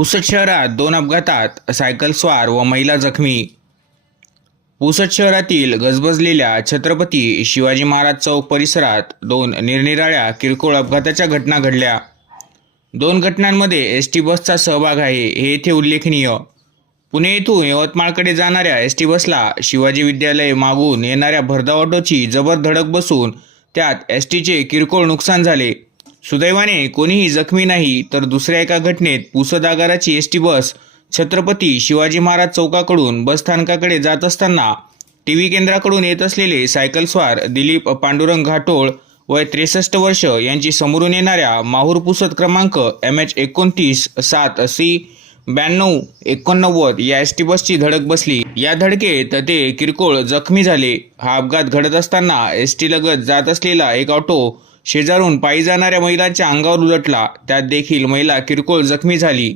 पुसद शहरात दोन अपघातात सायकल स्वार व महिला जखमी. पुसद शहरातील गजबजलेल्या छत्रपती शिवाजी महाराज चौक परिसरात दोन निरनिराळ्या किरकोळ अपघाताच्या घटना घडल्या. दोन घटनांमध्ये एस टी बसचा सहभाग आहे हे येथे उल्लेखनीय. पुणे येथून यवतमाळकडे जाणाऱ्या एस टी बसला शिवाजी विद्यालय मागून येणाऱ्या भरधाव ऑटोची जबर धडक बसून त्यात एस टीचे किरकोळ नुकसान झाले. सुदैवाने कोणीही जखमी नाही तर दुसऱ्या एका घटनेत Pusad आगाराची S T bus Chhatrapati Shivaji Maharaj चौकाकडून बसस्थानकाकडे जात असताना टी व्ही केंद्राकडून येत असलेले सायकलस्वार दिलीप पांडुरंग घाटोळ वय त्रेसष्ट वर्ष यांची समोरून येणाऱ्या माहूर पुसद क्रमांक एम एच एकोणतीस सात सी ब्याण्णव एकोणनव्वद या एस टी बसची धडक बसली. या धडकेत ते किरकोळ जखमी झाले. हा अपघात घडत असताना एस टी लगत जात असलेला एक ऑटो शेजारून पायी जाणाऱ्या महिलांच्या अंगावर उलटला. त्यात देखील महिला किरकोळ जखमी झाली.